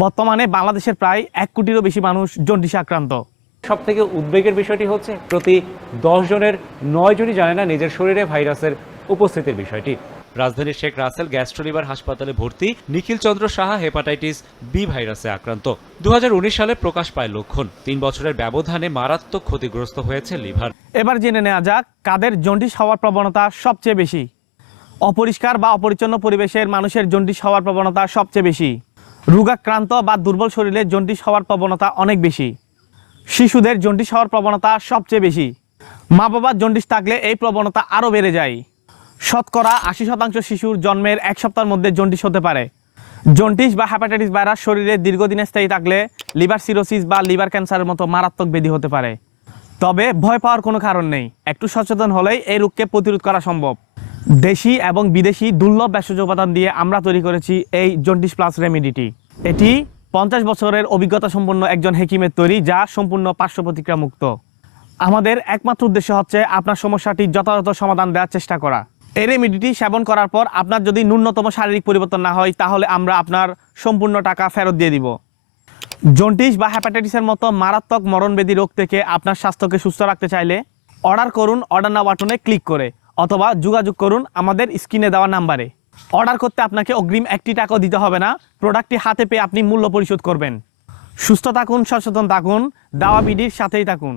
বর্তমানে বাংলাদেশের প্রায় 1 কোটিরও বেশি মানুষ জন্ডিসে আক্রান্ত। সবথেকে উদ্বেগের বিষয়টি হচ্ছে প্রতি 10 জনের 9 জনই জানে না নিজের শরীরে ভাইরাসের উপস্থিতির বিষয়টি। রাজধানীর শেখ রাসেল গ্যাস্ট্রোলিভার হাসপাতালে ভর্তি নিখিল চন্দ্র সাহা হেপাটাইটিস বি ভাইরাসে আক্রান্ত। 2019 সালে প্রকাশ পায় লক্ষণ। 3 বছরের ব্যবধানে মারাত্মক ক্ষতিগ্রস্ত হয়েছে লিভার। এবার জেনে নেওয়া যাক কাদের জন্ডিস হওয়ার প্রবণতা সবচেয়ে বেশি। অপরিষ্কার বা অপরিচ্ছন্ন পরিবেশের মানুষের জন্ডিস হওয়ার প্রবণতা সবচেয়ে বেশি। রোগাক্রান্ত বা দুর্বল শরীরে জন্ডিস হওয়ার প্রবণতা অনেক বেশি। শিশুদের জন্ডিস হওয়ার প্রবণতা সবচেয়ে বেশি। মা বাবার জন্ডিস থাকলে এই প্রবণতা আরও বেড়ে যায়। শতকরা 80% শিশুর জন্মের 1 সপ্তাহের মধ্যে জন্ডিস হতে পারে। জন্ডিস বা হেপাটাইটিস ভাইরাস শরীরে দীর্ঘদিন স্থায়ী থাকলে লিভার সিরোসিস বা লিভার ক্যান্সারের মতো মারাত্মক ব্যাধি হতে পারে। তবে ভয় পাওয়ার কোনো কারণ নেই, একটু সচেতন হলেই এই রোগকে প্রতিরোধ করা সম্ভব। দেশি এবং বিদেশি দুর্লভ ভেষজ উপাদান দিয়ে আমরা তৈরি করেছি এই জন্ডিস প্লাস রেমেডিটি। এটি 50 বছরের অভিজ্ঞতা সম্পন্ন একজন হেকিমের তৈরি, যা সম্পূর্ণ পার্শ্ব প্রতিক্রিয়া মুক্ত। আমাদের একমাত্র উদ্দেশ্য হচ্ছে আপনার সমস্যাটি যথাযথ সমাধান দেওয়ার চেষ্টা করা। এই রেমেডিটি সেবন করার পর আপনার যদি ন্যূনতম শারীরিক পরিবর্তন না হয়, তাহলে আমরা আপনার সম্পূর্ণ টাকা ফেরত দিয়ে দিব। জন্ডিস বা হেপাটাইটিসের মতো মারাত্মক মরণব্যাধি রোগ থেকে আপনার স্বাস্থ্যকে সুস্থ রাখতে চাইলে অর্ডার করুন অর্ডার নাও বাটনে ক্লিক করে, অথবা যোগাযোগ করুন আমাদের স্ক্রিনে দেওয়া নাম্বারে। অর্ডার করতে আপনাকে অগ্রিম 1 টাকাও দিতে হবে না। প্রোডাক্টটি হাতে পেয়ে আপনি মূল্য পরিশোধ করবেন। সুস্থ থাকুন, সচেতন থাকুন, দাওয়া বিডির সাথেই থাকুন।